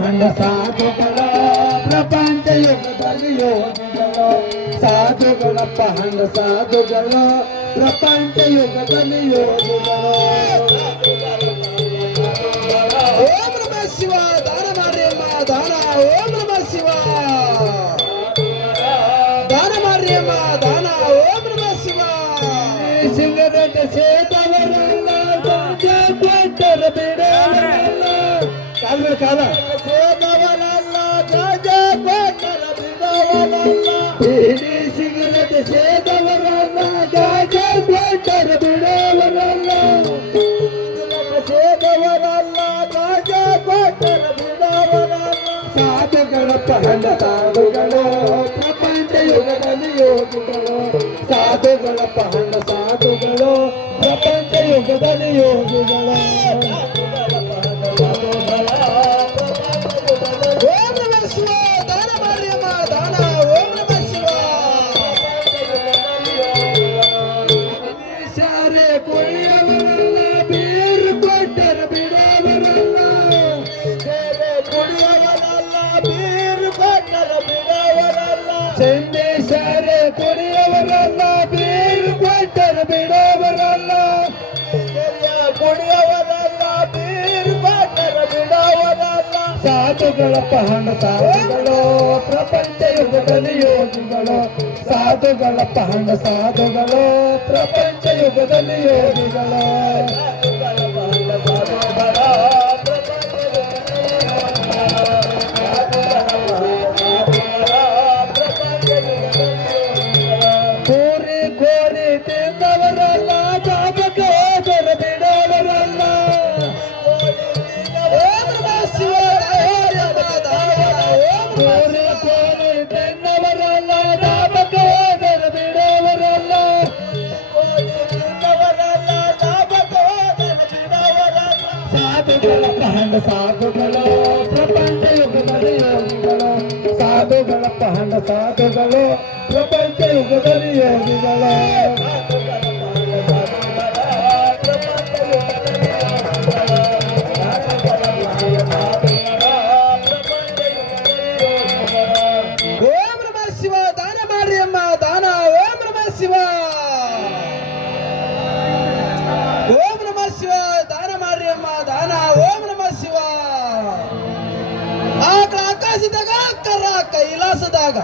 ಹಂಡ ಸಾಧುಗಳ ಪ್ರಪಂಚ ಯುಗದಲ್ಲಿ ಯೋಗಿಗಳು ಸಾಧುಗಳಪ್ಪ ಹಂಡ ಸಾಧುಗಳು ಪ್ರಪಂಚ ಯುಗದಲ್ಲಿ ಯೋಗಿಗಳು. ಓಂ ನಮಃ ಶಿವ ದಾನ ಮಾರಿಯಮ್ಮ ದಾನ. ಓಂ ನಮಃ ಶಿವ ದಾನ ಮಾರಿಯಮ್ಮ ದಾನ. ಓಂ ನಮಃ ಶಿವ ಸಿಂಗದ ಸೇತವರಲ್ಲ ಕೊಟ್ಟರ ಬಿಡವರಲ್ಲ ಕಾಲ ಸೇತವರಲ್ಲ ಜಾಜ ಕೊಟ್ಟರ ಬಿಡವರಲ್ಲ ಸಿಂಗದ ಸೇತವರಲ್ಲ ಜಾಜ ಕೊಟ್ಟರ ಬಿಡವರಲ್ಲ ಸೇತವರಲ್ಲ ಜಾಜ ಕೊಟ್ಟರ ಬಿಡವರಲ್ಲ. ಸಾಧುಗಳಪ್ಪ ಹಂಡ ಸಾಧುಗಳು ಪ್ರಪಂಚ ಯುಗದಲ್ಲಿ ಯೋಗಿಗಳು ಸಾಧುಗಳಪ್ಪ ಹಂಡ ಸಾಧುಗಳು ಪ್ರಪಂಚ ಯುಗದಲ್ಲಿ ಯೋಗಿಗಳು. ಓಂ ನಮಃ ಶಿವ ದಾನ ಮಾರಿಯಮ್ಮ ದಾನ. ಓಂ ನಮಃ ಶಿವ ಶಾರೆ ಕುಡಿಯವರಲ್ಲ ಬೀರು ಕೊಟ್ಟರ ಬಿಡವರಲ್ಲ ಕುಡಿಯವರಲ್ಲ ಬೀರು ಕೊಟ್ಟರ ಬಿಡವರಲ್ಲ ಚೆನ್ನೆ ಶಾರೆ ಕುಡಿಯವರಲ್ಲ ಬೀರು ಕೊಟ್ಟರ ಬಿಡವರಲ್ಲ ಕುಡಿಯವರಲ್ಲ ಬೀರು ಕೊಟ್ಟರ ಬಿಡವರಲ್ಲ. ಸಾಧುಗಳಪ್ಪ ಹಣ ಸಾಧುಗಳು ಪ್ರಪಂಚ ಯುಗದಲ್ಲಿ ಯೋಗಿಗಳು ಸಾಧುಗಳಪ್ಪ ಹಣ ಸಾಧುಗಳು ಪ್ರಪಂಚ ಯುಗದಲ್ಲಿ ಯೋಗಿಗಳು. ಕೋರಿ ಕೋರಿ ತಿಂದವರಲ್ಲ ಪಾಪಕ್ಕೆ ಹೋದರ ಬಿಡವರಲ್ಲ. ಓಂ ನಮಃ ಶಿವ ಕೋರಿ ಕೋರಿ ತಿಂದವರಲ್ಲ ಪಾಪಕ್ಕೆ ಹೋದರ ಬಿಡವರಲ್ಲ ಸಾಧುಗಳಪ್ಪ ಹಂಡ ಸಾಧುಗಳು ಪ್ರಪಂಚ ಯುಗದಲ್ಲಿ ಯೋಗಿಗಳು ಸಾಧುಗಳಪ್ಪ ಹಂಡ ಸಾಧುಗಳು ಪ್ರಪಂಚ ಯುಗದಲ್ಲಿ ಯೋಗಿಗಳು. ಓಂ ನಮಃ ಶಿವ ದಾನ ಮಾರಿಯಮ್ಮ ದಾನ. ಓಂ ನಮಃ ಶಿವ ಓಂ ನಮಃ ಶಿವ ದಾನ ಮಾರಿಯಮ್ಮ ದಾನ. ಓಂ ನಮಃ ಶಿವ ಆಕಾಶದಾಗ ಕರ ಕೈಲಾಸದಾಗ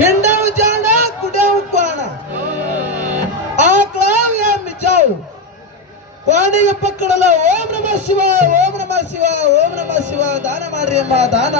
ಹಿಂಡವು ಜಾಣ ಕುಡವು ಕ್ವಾಣ ಆಕ್ಲಾವ್ ಮಿಚಾವು ಕ್ವಾಣಿಗೆ ಪಕ್ಕಡಲ್ಲ. ಓಂ ನಮಃ ಶಿವ ಓಂ ನಮಃ ಶಿವ ಓಂ ನಮಃ ಶಿವ ದಾನ ಮಾರಿಯಮ್ಮ ದಾನ.